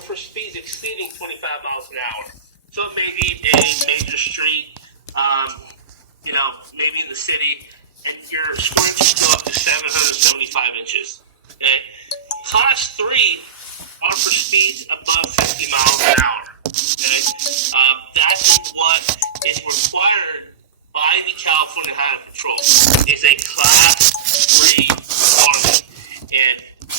for speeds exceeding 25 miles an hour. So it may be a major street, maybe in the city, and your square inches go up to 775 inches. Okay? Class 3 are for speeds above 50 miles an hour. Okay? That's what is required by the California Highway Patrol, is a Class 3 warning. And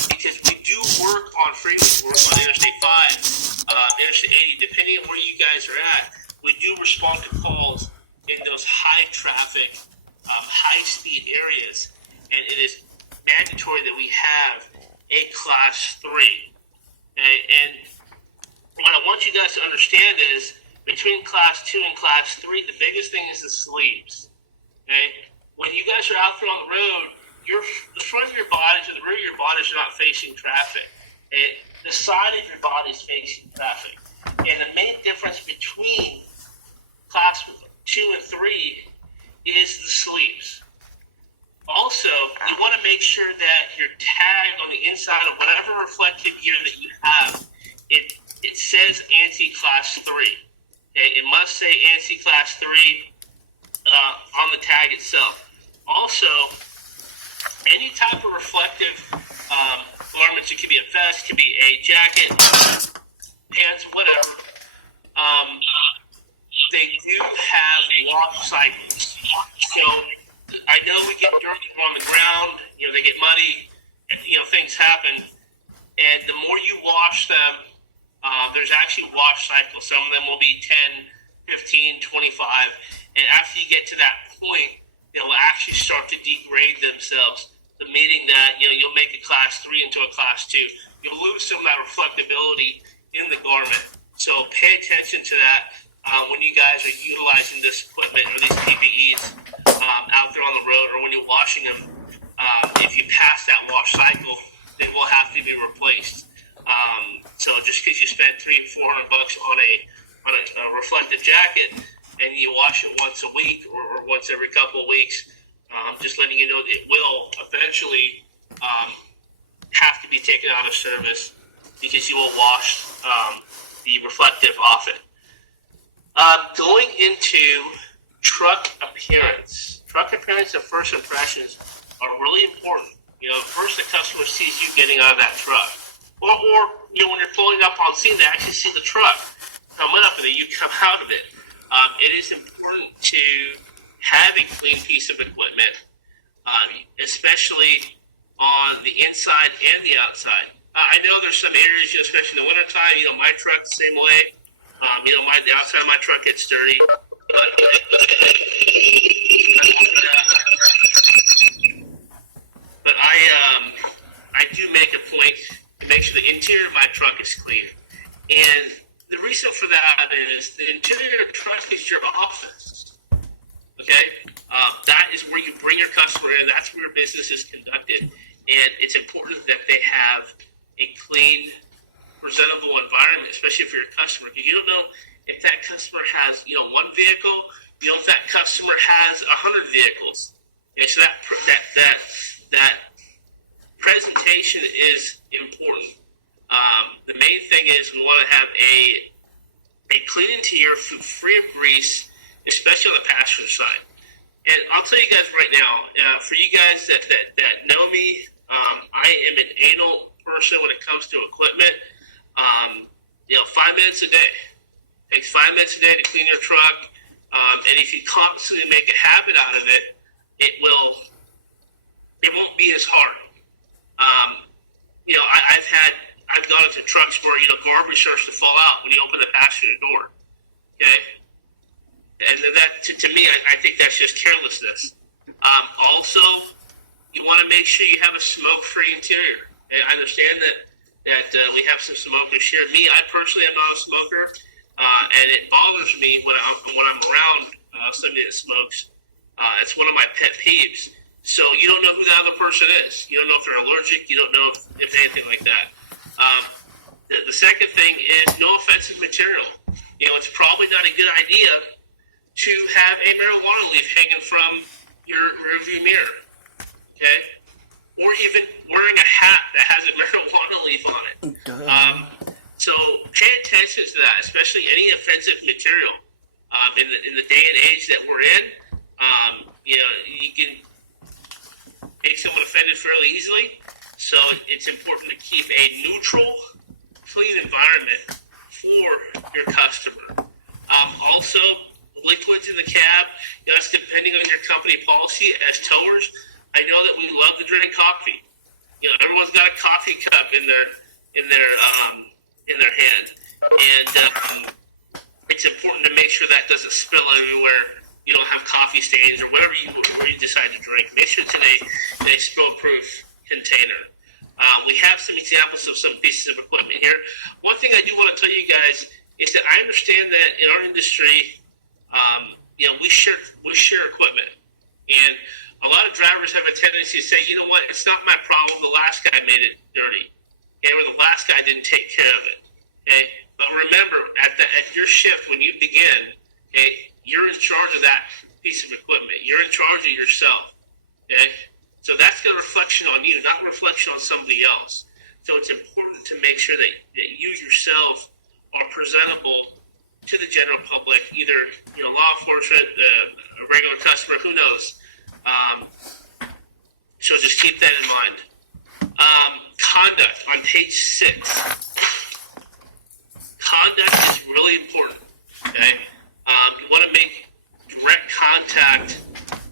because we do work on freeways, work on Interstate 5, Interstate 80, depending on where you guys are at, we do respond to calls in those high traffic, high speed areas, and it is mandatory that we have a Class 3. Okay? And what I want you guys to understand is, between Class 2 and Class 3, the biggest thing is the sleeves. Okay? When you guys are out there on the road, the front of your bodies or the rear of your bodies are not facing traffic. And the side of your body is facing traffic. And the main difference between Class 2 and 3 is the sleeves. Also, you want to make sure that your tag on the inside of whatever reflective gear that you have, it says ANSI Class 3. Okay? It must say ANSI Class 3 on the tag itself. Also, any type of reflective garments, it could be a vest, it could be a jacket, pants, whatever, they do have wash cycles. So I know we get dirty on the ground, they get muddy, things happen. And the more you wash them, there's actually wash cycles. Some of them will be 10, 15, 25. And after you get to that point, they'll actually start to degrade themselves. The meaning that you'll make a Class 3 into a Class 2. You'll lose some of that reflectability in the garment. So pay attention to that when you guys are utilizing this equipment or these PPEs out there on the road, or when you're washing them. If you pass that wash cycle, they will have to be replaced. So just because you spent $300-400 on a reflective jacket and you wash it once a week or once every couple of weeks, just letting you know that it will eventually have to be taken out of service because you will wash the reflective off it. Going into truck appearance. Truck appearance and first impressions are really important. First the customer sees you getting out of that truck. Or when you're pulling up on scene, they actually see the truck coming up and then you come out of it. It is important to have a clean piece of equipment, especially on the inside and the outside. I know there's some areas, especially in the wintertime, my truck the same way. The outside of my truck gets dirty. But I do make a point to make sure the interior of my truck is clean. And the reason for that is the interior of the truck is your office. Okay? That is where you bring your customer in. That's where your business is conducted. And it's important that they have a clean, presentable environment, especially for your customer. Because you don't know if that customer has, one vehicle. You know if that customer has 100 vehicles. And so that presentation is important. The main thing is we want to have a clean interior, free of grease, especially on the passenger side. And I'll tell you guys right now, for you guys that know me, I am an anal person when it comes to equipment. 5 minutes a day. It takes 5 minutes a day to clean your truck. And if you constantly make a habit out of it, it won't be as hard. I've gone into trucks where, garbage starts to fall out when you open the passenger door. Okay? And that, to me, I think that's just carelessness. Also, you want to make sure you have a smoke-free interior. And I understand that we have some smokers here. Me, I personally am not a smoker, and it bothers me when I'm around somebody that smokes. It's one of my pet peeves. So you don't know who the other person is. You don't know if they're allergic. You don't know if anything like that. The second thing is no offensive material. It's probably not a good idea to have a marijuana leaf hanging from your rearview mirror, okay? Or even wearing a hat that has a marijuana leaf on it. So pay attention to that, especially any offensive material. In the day and age that we're in, you can make someone offended fairly easily. So it's important to keep a neutral, clean environment for your customer. Also, liquids in the cab, that's depending on your company policy. As towers, I know that we love to drink coffee. Everyone's got a coffee cup in their hand, and it's important to make sure that doesn't spill everywhere. You don't have coffee stains or whatever you decide to drink. Make sure it's in a spill-proof container. We have some examples of some pieces of equipment here. One thing I do want to tell you guys is that I understand that in our industry, we share equipment, and a lot of drivers have a tendency to say, you know what, it's not my problem. The last guy made it dirty, or the last guy didn't take care of it. Okay, but remember, at your shift when you begin, okay, you're in charge of that piece of equipment. You're in charge of yourself. Okay, so that's a reflection on you, not a reflection on somebody else. So it's important to make sure that you yourself are presentable to the general public, either law enforcement, a regular customer, who knows. So just keep that in mind. Conduct on page 6. Conduct is really important. Okay, you want to make direct contact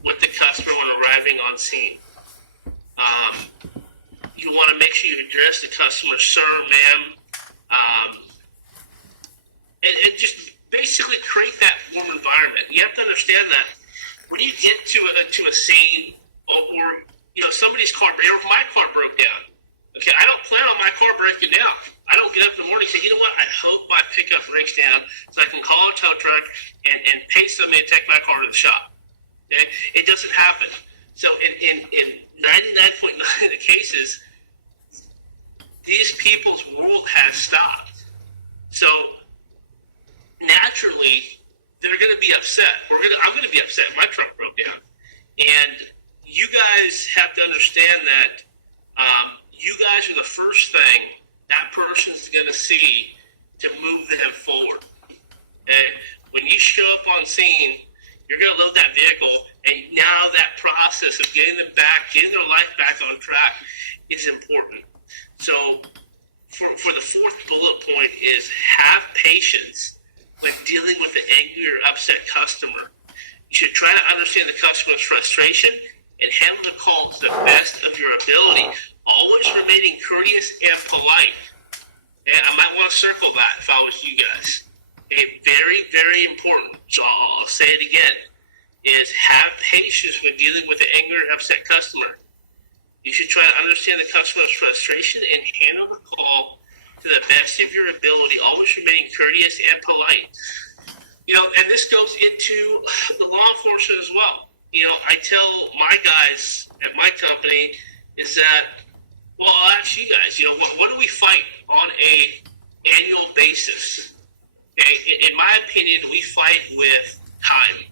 with the customer when arriving on scene. You want to make sure you address the customer, sir, ma'am, and just basically create that warm environment. You have to understand that when you get to a scene, or somebody's car, or my car broke down. Okay, I don't plan on my car breaking down. I don't get up in the morning and say, you know what, I hope my pickup breaks down so I can call a tow truck and pay somebody to take my car to the shop. Okay? It doesn't happen. So in 99.9 of the cases, these people's world has stopped. So naturally, they're going to be upset. I'm going to be upset. My truck broke down. And you guys have to understand that you guys are the first thing that person's going to see to move them forward. And when you show up on scene, you're going to load that vehicle, and now that process of getting them back, getting their life back on track is important. So for the fourth bullet point is have patience when dealing with an angry or upset customer. You should try to understand the customer's frustration and handle the call to the best of your ability, always remaining courteous and polite. And I might want to circle that if I was you guys. Okay, very, very important. So I'll say it again, is have patience when dealing with an angry or upset customer. You should try to understand the customer's frustration and handle the call to the best of your ability, always remaining courteous and polite. And this goes into the law enforcement as well. I tell my guys at my company is that, well, I'll ask you guys, what do we fight on a annual basis? Okay, in my opinion, we fight with time.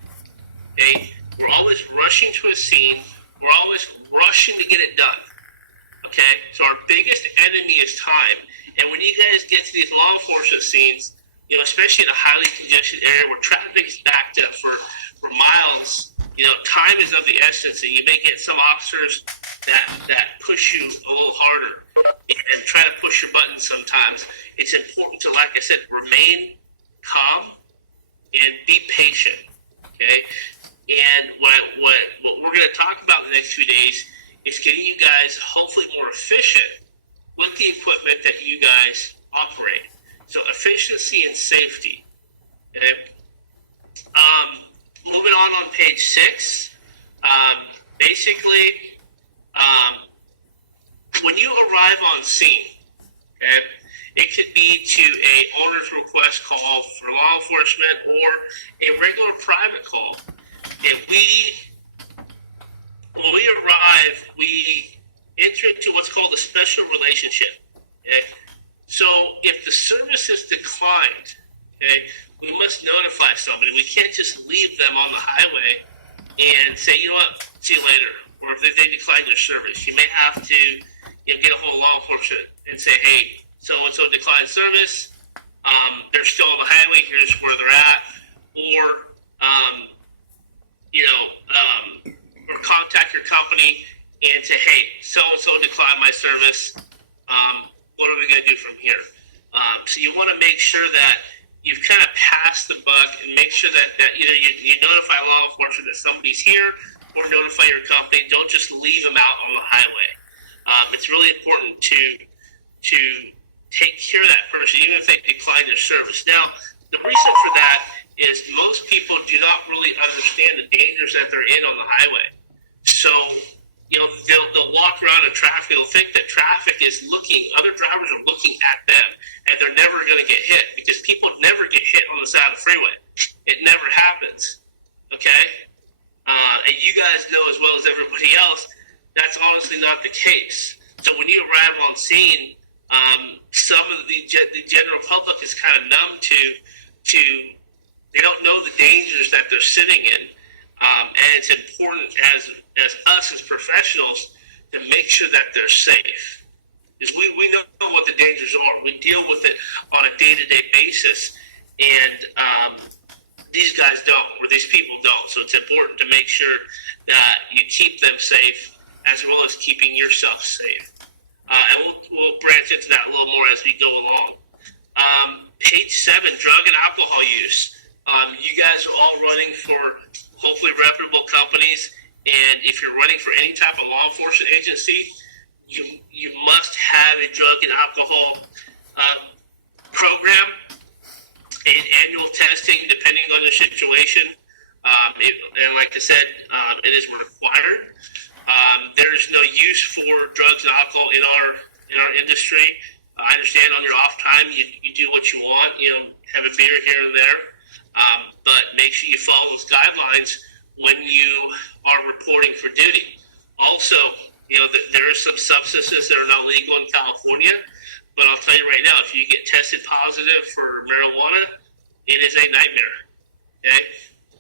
Okay, we're always rushing to a scene. We're always rushing to get it done. Okay, so our biggest enemy is time. And when you guys get to these law enforcement scenes, especially in a highly congested area where traffic is backed up for miles, time is of the essence. And you may get some officers that push you a little harder and try to push your buttons sometimes. It's important to, like I said, remain calm and be patient. Okay, and what we're going to talk about in the next 2 days is getting you guys hopefully more efficient with the equipment that you guys operate. So efficiency and safety. Okay. Moving on page 6. Basically, when you arrive on scene, okay, it could be to a owner's request call for law enforcement or a regular private call. And when we arrive, we enter into what's called a special relationship. Okay? So if the service is declined, okay, we must notify somebody. We can't just leave them on the highway and say, you know what, see you later. Or if they decline your service, you may have to get a hold of law enforcement and say, hey, so-and-so declined service. They're still on the highway. Here's where they're at. Or, or contact your company and say, hey, so-and-so declined my service. What are we going to do from here? So you want to make sure that you've kind of passed the buck and make sure that either you notify law enforcement that somebody's here or notify your company. Don't just leave them out on the highway. It's really important to take care of that person, even if they decline your service. Now, the reason for that is most people do not really understand the dangers that they're in on the highway. So, they'll walk around in traffic, they'll think that traffic is looking, other drivers are looking at them, and they're never going to get hit, because people never get hit on the side of the freeway. It never happens, okay? And you guys know as well as everybody else, that's honestly not the case. So when you arrive on scene, some of the general public is kind of numb to they don't know the dangers that they're sitting in, and it's important as us as professionals to make sure that they're safe. Because we know what the dangers are. We deal with it on a day-to-day basis, and these guys don't, or these people don't. So it's important to make sure that you keep them safe as well as keeping yourself safe. And we'll branch into that a little more as we go along. Page 7, drug and alcohol use. You guys are all running for hopefully reputable companies, and if you're running for any type of law enforcement agency, you must have a drug and alcohol program and annual testing depending on the situation. And like I said, it is required. There's no use for drugs and alcohol in our industry. I understand on your off time you do what you want, have a beer here and there, but make sure you follow those guidelines when you are reporting for duty. Also, there are some substances that are not legal in California, but I'll tell you right now, if you get tested positive for marijuana, it is a nightmare. Okay?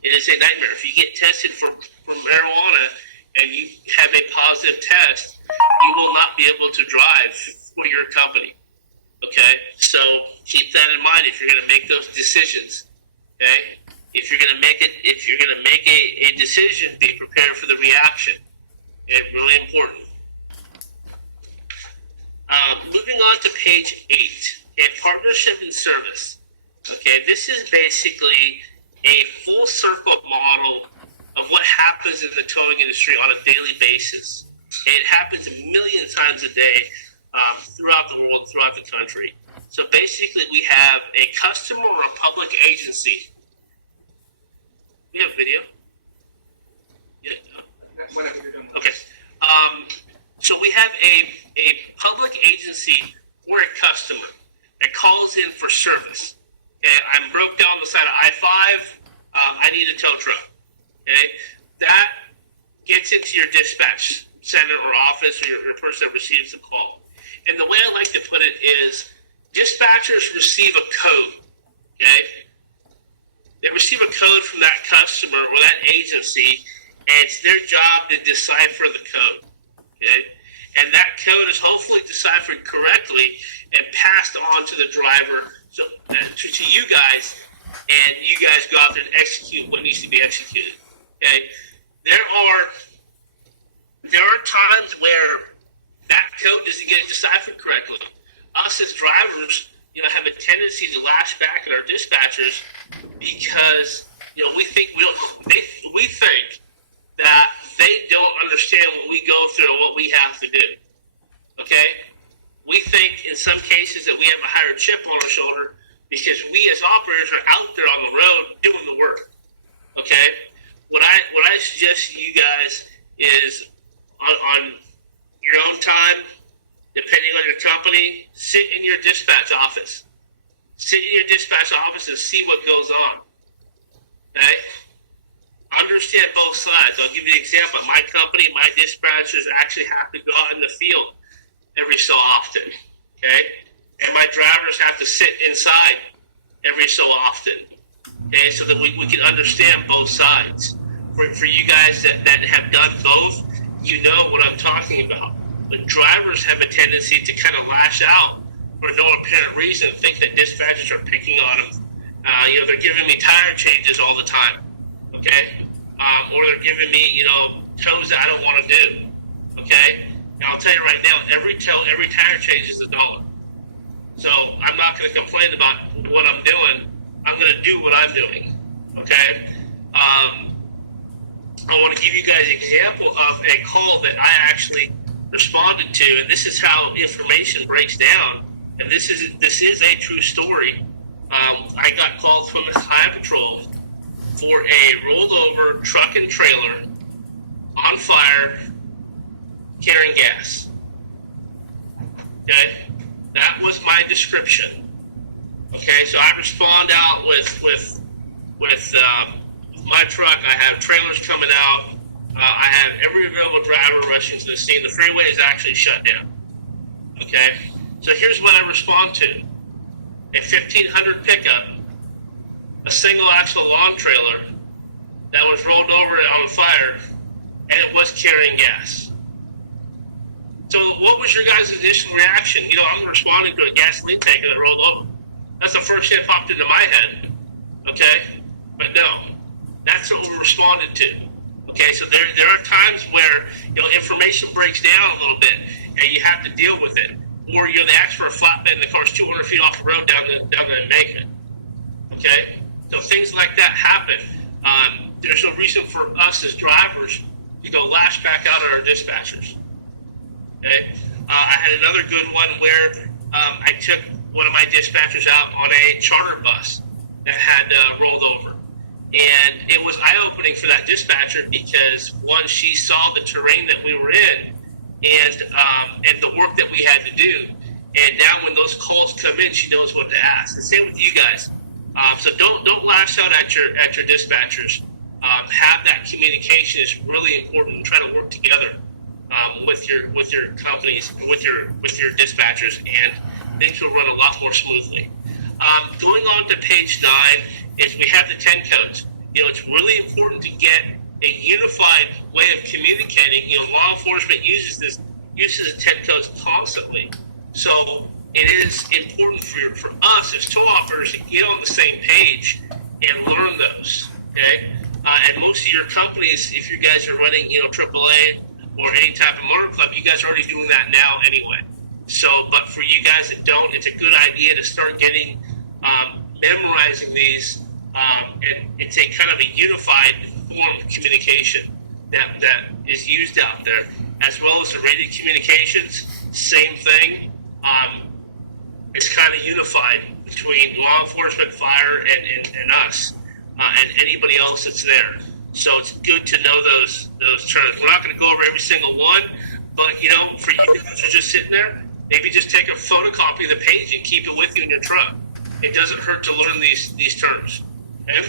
It is a nightmare. If you get tested for marijuana and you have a positive test, you will not be able to drive for your company. Okay? So keep that in mind if you're going to make those decisions. Okay? If you're going to make a decision, be prepared for the reaction. Okay? Really important. Moving on to page 8, okay, partnership and service. Okay, this is basically a full circle model of what happens in the towing industry on a daily basis. Okay, it happens a million times a day throughout the world, throughout the country. So basically, we have a customer or a public agency. We have video? Yeah. Whenever you're done. Okay. So we have a public agency or a customer that calls in for service. Okay, I'm broke down the side of I-5. I need a tow truck. Okay, that gets into your dispatch center or office or your person that receives the call. And the way I like to put it is dispatchers receive a code. Okay, they receive a code from that customer or that agency, and it's their job to decipher the code. Okay, and that code is hopefully deciphered correctly and passed on to the driver, so to you guys, and you guys go out there and execute what needs to be executed. Okay, there are times where that code doesn't get deciphered correctly. Us as drivers, have a tendency to lash back at our dispatchers because we think that they don't understand what we go through and what we have to do. Okay, we think in some cases that we have a higher chip on our shoulder because we as operators are out there on the road doing the work. Okay, what I suggest to you guys is on your own time, depending on your company, sit in your dispatch office. Sit in your dispatch office and see what goes on. Okay? Understand both sides. I'll give you an example. My company, my dispatchers actually have to go out in the field every so often. Okay? And my drivers have to sit inside every so often. Okay? So that we can understand both sides. For you guys that have done both, you know what I'm talking about. The drivers have a tendency to kind of lash out for no apparent reason, think that dispatchers are picking on them. They're giving me tire changes all the time, okay? Or they're giving me, tows that I don't want to do, okay? And I'll tell you right now, every tire change is $1. So I'm not going to complain about what I'm doing. I'm going to do what I'm doing, okay? I want to give you guys an example of a call that I actually responded to, and this is how information breaks down. And this is a true story. I got called from the Highway Patrol for a rolled over truck and trailer on fire carrying gas. Okay, that was my description. Okay, so I respond out with my truck. I have trailers coming out. I have every available driver rushing to the scene. The freeway is actually shut down. Okay, so here's what I respond to: a 1500 pickup, a single axle lawn trailer that was rolled over on fire, and it was carrying gas. So what was your guys' initial reaction? I'm responding to a gasoline tanker that rolled over. That's the first thing that popped into my head. Okay, but no, that's what we responded to. Okay, so there are times where information breaks down a little bit, and you have to deal with it. Or they ask for a flatbed, and the car's 200 feet off the road down the embankment. Okay, so things like that happen. There's no reason for us as drivers to go lash back out at our dispatchers. Okay, I had another good one where I took one of my dispatchers out on a charter bus that had rolled over. And it was eye-opening for that dispatcher because, one, she saw the terrain that we were in and the work that we had to do. And now when those calls come in, she knows what to ask. And same with you guys. So don't lash out at your dispatchers. Have that communication is really important. Try to work together with your companies, with your dispatchers, and things will run a lot more smoothly. Going on to page 9 is we have the 10 codes. It's really important to get a unified way of communicating. Law enforcement uses the 10 codes constantly. So it is important for us as tow operators to get on the same page and learn those. Okay, and most of your companies, if you guys are running, AAA or any type of motor club, you guys are already doing that now anyway. So, but for you guys that don't, it's a good idea to start memorizing these, and it's a kind of a unified form of communication that is used out there, as well as the radio communications. Same thing. It's kind of unified between law enforcement, fire, and us, and anybody else that's there. So it's good to know those terms. We're not going to go over every single one, but for you guys who are just sitting there, maybe just take a photocopy of the page and keep it with you in your truck. It doesn't hurt to learn these terms. Okay?